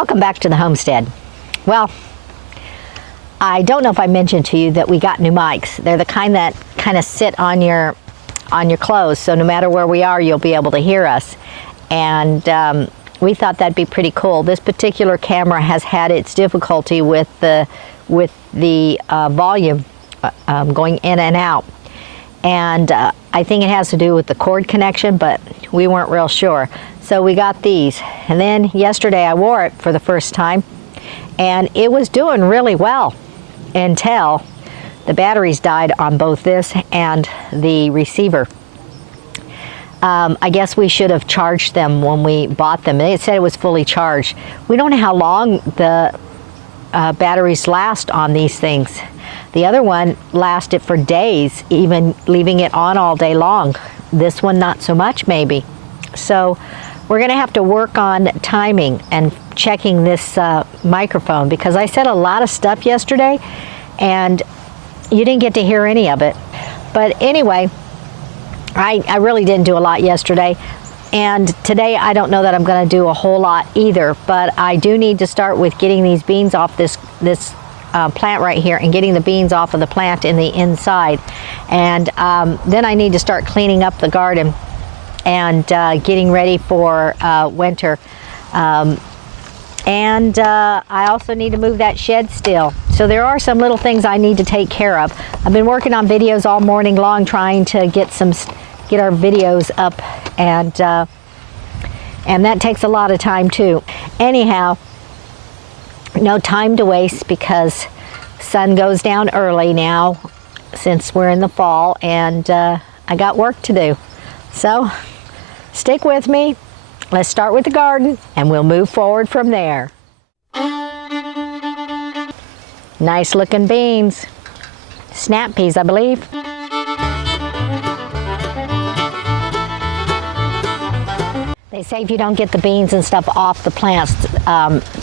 Welcome back to the homestead. Well, I don't know if I mentioned to you that we got new mics. They're the kind that kind of sit on your clothes, so no matter where we are, you'll be able to hear us. And we thought that'd be pretty cool. This particular camera has had its difficulty with the volume going in and out. And I think it has to do with the cord connection, but we weren't real sure. So we got these. And then yesterday I wore it for the first time, and it was doing really well until the batteries died on both this and the receiver. I guess we should have charged them when we bought them. It said it was fully charged. We don't know how long the batteries last on these things. The other one lasted for days, even leaving it on all day long. This one not so much maybe. So we're gonna have to work on timing and checking this microphone, because I said a lot of stuff yesterday and you didn't get to hear any of it. But anyway, I really didn't do a lot yesterday, and today I don't know that I'm going to do a whole lot either, but I do need to start with getting these beans off this plant right here, and getting the beans off of the plant in the inside. And then I need to start cleaning up the garden and getting ready for winter. And I also need to move that shed still. So there are some little things I need to take care of. I've been working on videos all morning long, trying to get our videos up, and that takes a lot of time too. Anyhow, no time to waste, because sun goes down early now since we're in the fall, and I got work to do. So stick with me. Let's start with the garden, and we'll move forward from there. Nice looking beans. Snap peas, I believe. They say if you don't get the beans and stuff off the plants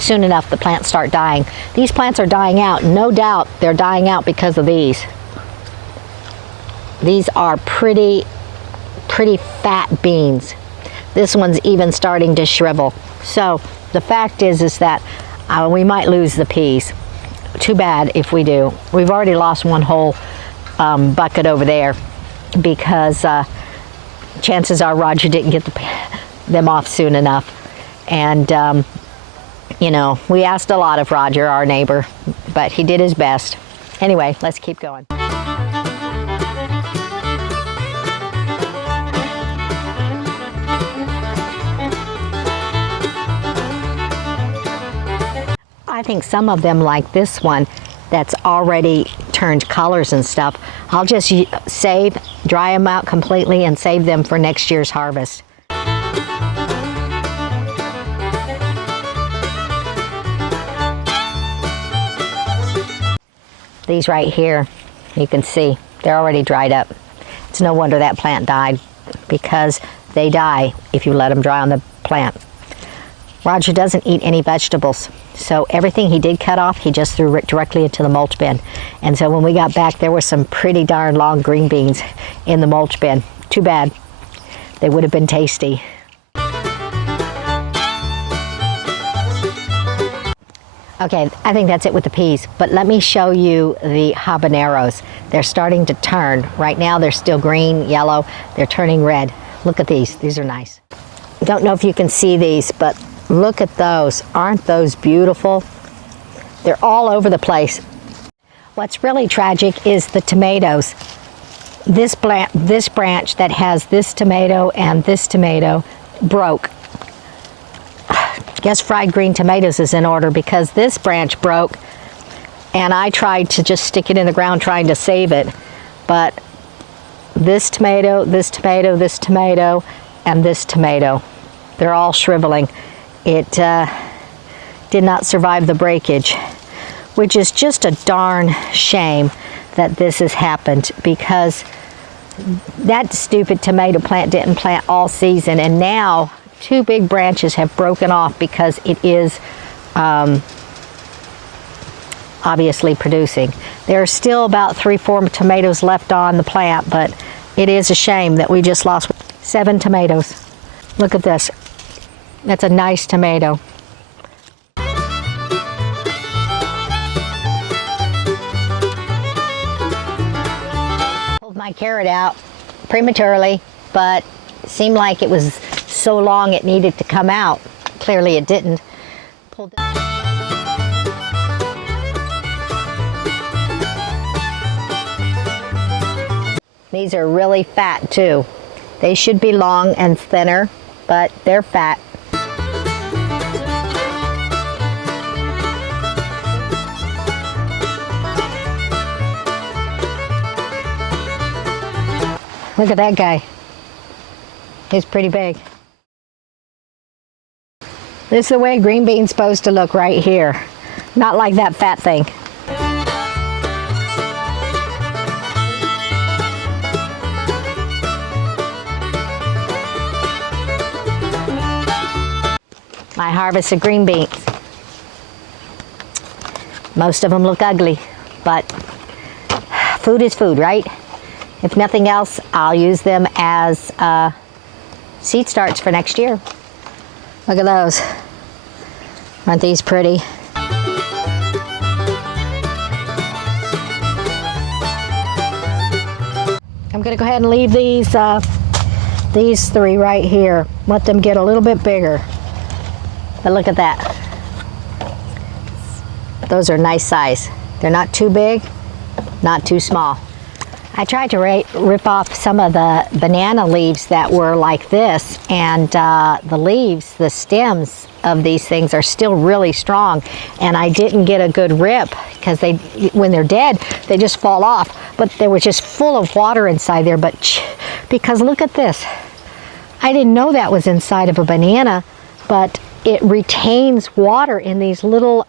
soon enough, the plants start dying. These plants are dying out. No doubt they're dying out because of these. These are pretty fat beans. This one's even starting to shrivel. So the fact is that we might lose the peas. Too bad if we do. We've already lost one whole bucket over there, because chances are Roger didn't get them off soon enough. And you know, we asked a lot of Roger, our neighbor, but he did his best. Anyway, let's keep going. I think some of them, like this one that's already turned colors and stuff, I'll just save, dry them out completely, and save them for next year's harvest. These right here, you can see, they're already dried up. It's no wonder that plant died, because they die if you let them dry on the plant. Roger doesn't eat any vegetables, so everything he did cut off, he just threw it directly into the mulch bin. And so when we got back, there were some pretty darn long green beans in the mulch bin. Too bad. They would have been tasty. Okay, I think that's it with the peas, but let me show you the habaneros. They're starting to turn. Right now they're still green, yellow. They're turning red. Look at these. These are nice. Don't know if you can see these, but look at those. Aren't those beautiful? They're all over the place. What's really tragic is the tomatoes. This branch that has this tomato and this tomato broke. I guess fried green tomatoes is in order, because this branch broke, and I tried to just stick it in the ground trying to save it. But this tomato, this tomato, this tomato, and this tomato, they're all shriveling. It did not survive the breakage, which is just a darn shame that this has happened, because that stupid tomato plant didn't plant all season, and now two big branches have broken off because it is obviously producing. There are still about 3-4 tomatoes left on the plant, but it is a shame that we just lost 7 tomatoes. Look at this. That's a nice tomato. carrot out prematurely, but it seemed like it was so long it needed to come out. Clearly it didn't. Pulled it. These are really fat too. They should be long and thinner, but they're fat. Look at that guy. He's pretty big. This is the way green bean's supposed to look right here. Not like that fat thing. My harvest of green beans. Most of them look ugly, but food is food, right? If nothing else, I'll use them as seed starts for next year. Look at those. Aren't these pretty? I'm gonna go ahead and leave these three right here. Let them get a little bit bigger. But look at that. Those are nice size. They're not too big, not too small. I tried to rip off some of the banana leaves that were like this, and the leaves, the stems of these things are still really strong, and I didn't get a good rip because when they're dead, they just fall off. But they were just full of water inside there. But because look at this, I didn't know that was inside of a banana, but it retains water in these little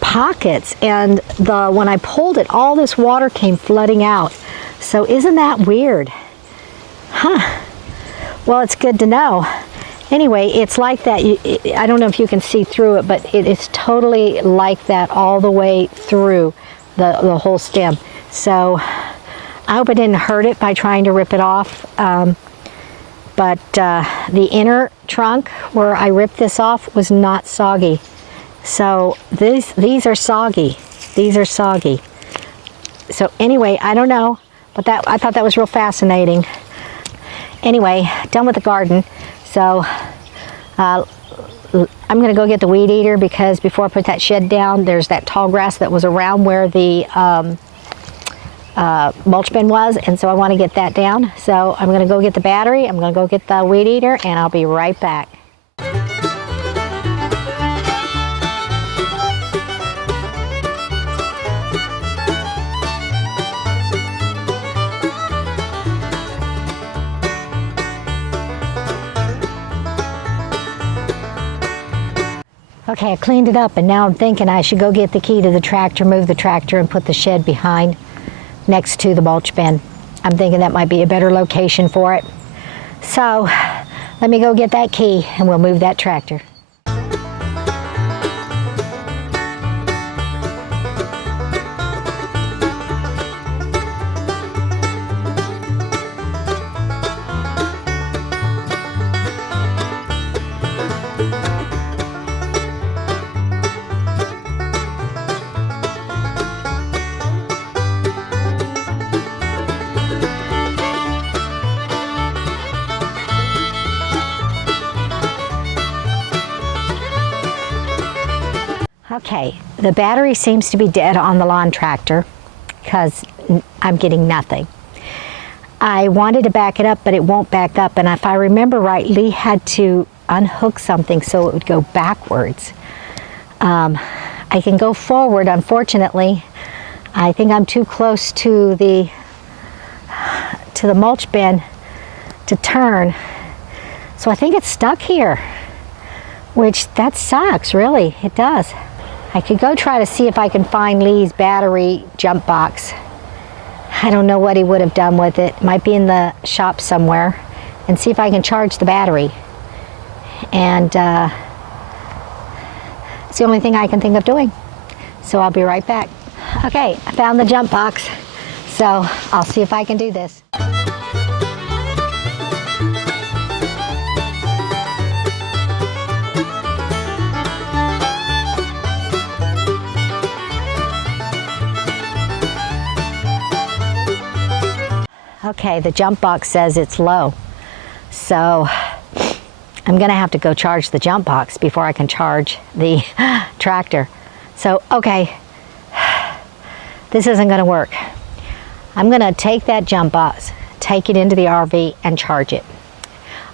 pockets, and when I pulled it, all this water came flooding out. So isn't that weird? Huh. Well, it's good to know. Anyway, it's like that. I don't know if you can see through it, but it is totally like that all the way through the whole stem. So I hope I didn't hurt it by trying to rip it off. But the inner trunk where I ripped this off was not soggy. So these are soggy. These are soggy. So anyway, I don't know, but I thought that was real fascinating. Anyway, done with the garden. So I'm gonna go get the weed eater, because before I put that shed down, there's that tall grass that was around where the mulch bin was, and so I want to get that down. So I'm gonna go get the battery, I'm gonna go get the weed eater, and I'll be right back. Okay, I cleaned it up, and now I'm thinking I should go get the key to the tractor, move the tractor, and put the shed behind next to the mulch bin. I'm thinking that might be a better location for it. So let me go get that key, and we'll move that tractor. Okay, the battery seems to be dead on the lawn tractor because I'm getting nothing. I wanted to back it up, but it won't back up, and if I remember right, Lee had to unhook something so it would go backwards. I can go forward, unfortunately. I think I'm too close to the mulch bin to turn, so I think it's stuck here, which that sucks, really, it does. I could go try to see if I can find Lee's battery jump box. I don't know what he would have done with it. It might be in the shop somewhere, and see if I can charge the battery. And it's the only thing I can think of doing. So I'll be right back. Okay, I found the jump box, so I'll see if I can do this. Okay, the jump box says it's low. So I'm gonna have to go charge the jump box before I can charge the tractor. So, okay, this isn't gonna work. I'm gonna take that jump box, take it into the RV and charge it.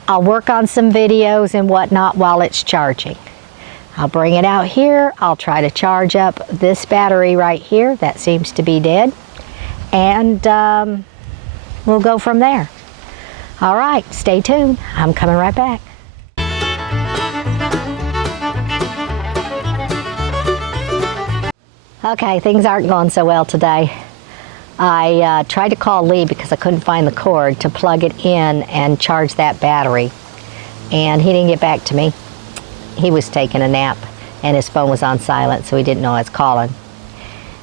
I'll work on some videos and whatnot while it's charging. I'll bring it out here. I'll try to charge up this battery right here. That seems to be dead. And we'll go from there. All right, stay tuned. I'm coming right back. Okay, things aren't going so well today. I tried to call Lee because I couldn't find the cord to plug it in and charge that battery. And he didn't get back to me. He was taking a nap and his phone was on silent, so he didn't know I was calling.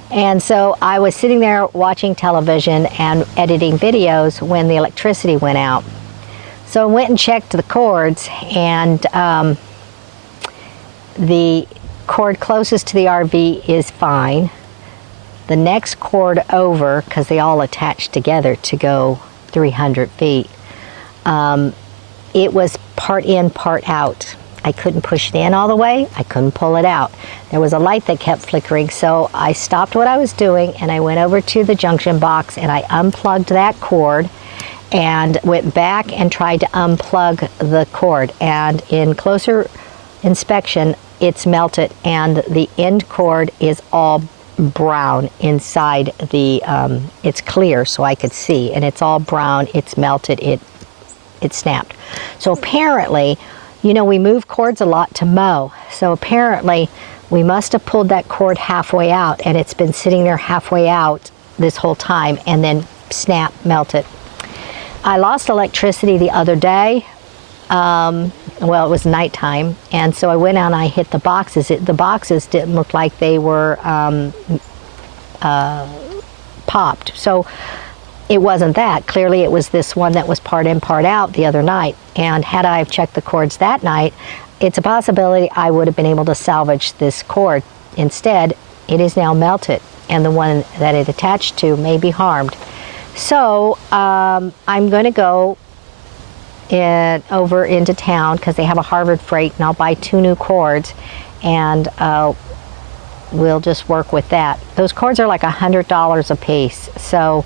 And so I was sitting there watching television and editing videos when the electricity went out. So I went and checked the cords, and the cord closest to the RV is fine. The next cord over, because they all attach together to go 300 feet, it was part in, part out. I couldn't push it in all the way. I couldn't pull it out. There was a light that kept flickering, so I stopped what I was doing and I went over to the junction box and I unplugged that cord and went back and tried to unplug the cord. And in closer inspection, it's melted and the end cord is all brown inside the, it's clear so I could see, and it's all brown, it's melted, it snapped. So apparently, you know, we move cords a lot to mow, so apparently we must have pulled that cord halfway out and it's been sitting there halfway out this whole time and then snap, melted. I lost electricity the other day. Well, it was nighttime, and so I went out and I hit the boxes. The boxes didn't look like they were popped. So it wasn't that. Clearly it was this one that was part in, part out the other night. And had I have checked the cords that night, it's a possibility I would have been able to salvage this cord. Instead, it is now melted, and the one that it attached to may be harmed. So I'm going to go over into town because they have a Harvard Freight, and I'll buy 2 new cords, and we'll just work with that. Those cords are like $100 a piece, so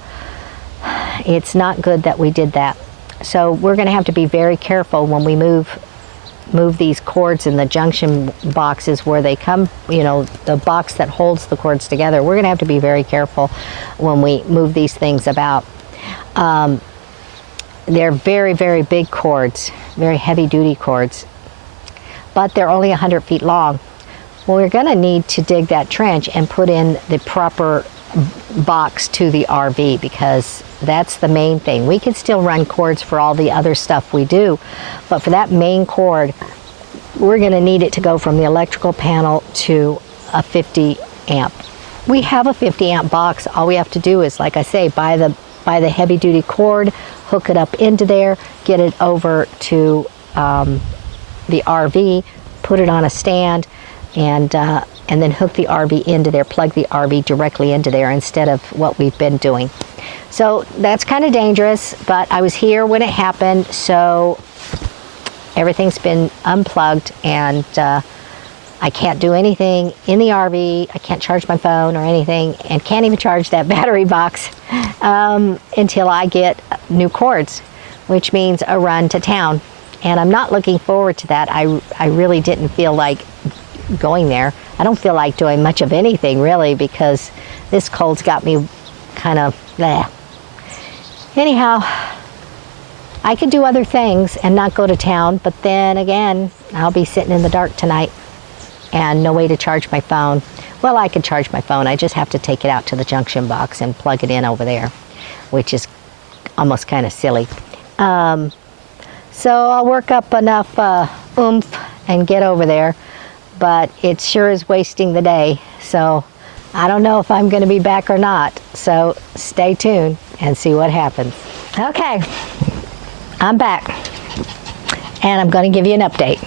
it's not good that we did that. So we're going to have to be very careful when we move these cords in the junction boxes where they come, you know, the box that holds the cords together. We're going to have to be very careful when we move these things about. They're very, very big cords, very heavy-duty cords, but they're only 100 feet long. Well, we're going to need to dig that trench and put in the proper box to the RV, because that's the main thing. We can still run cords for all the other stuff we do, but for that main cord, we're going to need it to go from the electrical panel to a 50 amp. We have a 50 amp box. All we have to do is, like I say, buy the heavy-duty cord, hook it up into there, get it over to the RV, put it on a stand, and then hook the RV into there, plug the RV directly into there instead of what we've been doing. So that's kind of dangerous, but I was here when it happened, so everything's been unplugged, and I can't do anything in the RV. I can't charge my phone or anything, and can't even charge that battery box until I get new cords, which means a run to town. And I'm not looking forward to that. I really didn't feel like going there. I don't feel like doing much of anything really, because this cold's got me kind of bleh. Anyhow, I could do other things and not go to town, but then again, I'll be sitting in the dark tonight and no way to charge my phone. Well, I could charge my phone. I just have to take it out to the junction box and plug it in over there, which is almost kind of silly. So I'll work up enough oomph and get over there, but it sure is wasting the day. So I don't know if I'm going to be back or not. So stay tuned and see what happens. Okay, I'm back, and I'm going to give you an update.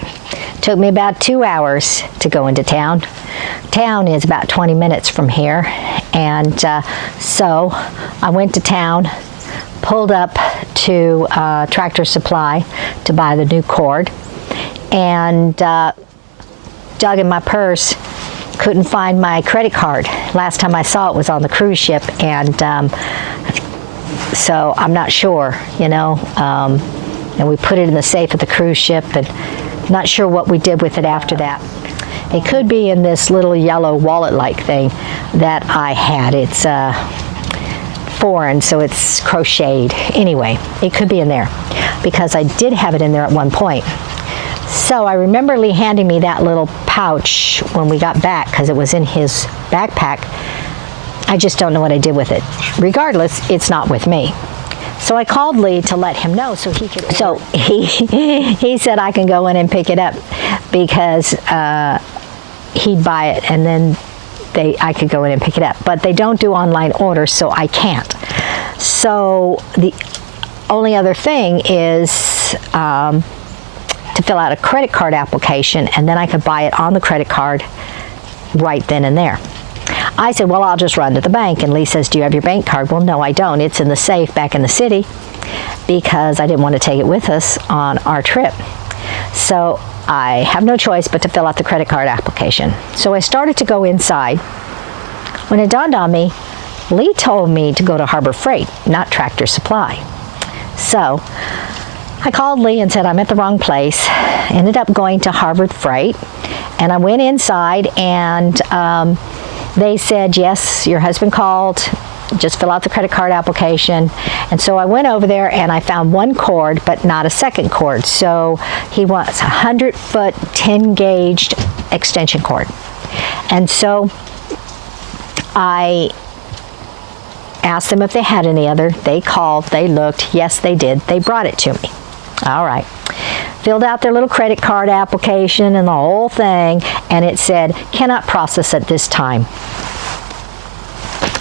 Took me about 2 hours to go into town. Town is about 20 minutes from here, and so I went to town, pulled up to Tractor Supply to buy the new cord, and dug in my purse, couldn't find my credit card. Last time I saw it was on the cruise ship, and so I'm not sure, you know. And we put it in the safe at the cruise ship, and not sure what we did with it after that. It could be in this little yellow wallet-like thing that I had. It's foreign, so it's crocheted. Anyway, it could be in there because I did have it in there at one point. So I remember Lee handing me that little pouch when we got back because it was in his backpack. I just don't know what I did with it. Regardless, it's not with me. So I called Lee to let him know so he could. So he said I can go in and pick it up because he'd buy it and then I could go in and pick it up. But they don't do online orders, so I can't. So the only other thing is to fill out a credit card application, and then I could buy it on the credit card right then and there. I said, well, I'll just run to the bank. And Lee says, do you have your bank card? Well, no, I don't. It's in the safe back in the city because I didn't want to take it with us on our trip. So I have no choice but to fill out the credit card application. So I started to go inside. When it dawned on me, Lee told me to go to Harbor Freight, not Tractor Supply. So I called Lee and said I'm at the wrong place. Ended up going to Harbor Freight, and I went inside, and they said, yes, your husband called, just fill out the credit card application. And so I went over there and I found one cord, but not a second cord. So he wants a 100-foot, 10-gauged extension cord. And so I asked them if they had any other. They called, they looked, yes, they did. They brought it to me. All right. Filled out their little credit card application and the whole thing, and it said, cannot process at this time.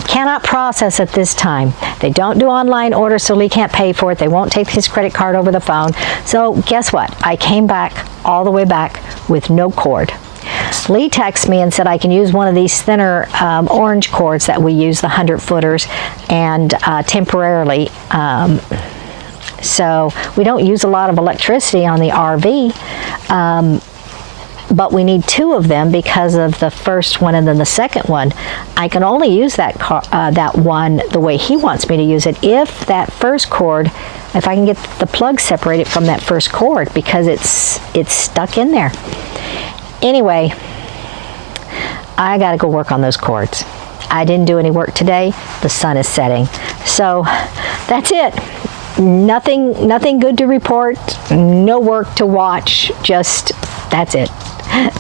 Cannot process at this time. They don't do online orders, so Lee can't pay for it. They won't take his credit card over the phone. So guess what? I came back, all the way back, with no cord. Lee texted me and said I can use one of these thinner orange cords that we use, the 100-footers, and temporarily. So we don't use a lot of electricity on the RV, but we need two of them because of the first one and then the second one. I can only use that one the way he wants me to use it if that first cord, if I can get the plug separated from that first cord, because it's stuck in there. Anyway, I got to go work on those cords. I didn't do any work today. The sun is setting. So that's it. Nothing good to report, no work to watch, just that's it.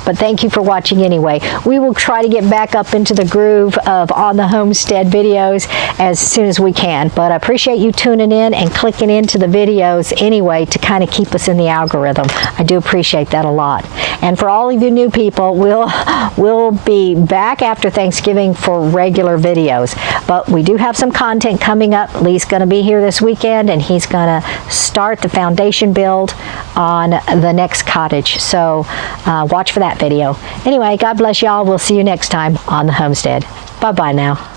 But thank you for watching anyway. We will try to get back up into the groove of On the Homestead videos as soon as we can. But I appreciate you tuning in and clicking into the videos anyway to kind of keep us in the algorithm. I do appreciate that a lot. And for all of you new people, we'll be back after Thanksgiving for regular videos. But we do have some content coming up. Lee's going to be here this weekend, and he's going to start the foundation build on the next cottage. So watch for that video. Anyway, God bless y'all. We'll see you next time on the Homestead. Bye-bye now.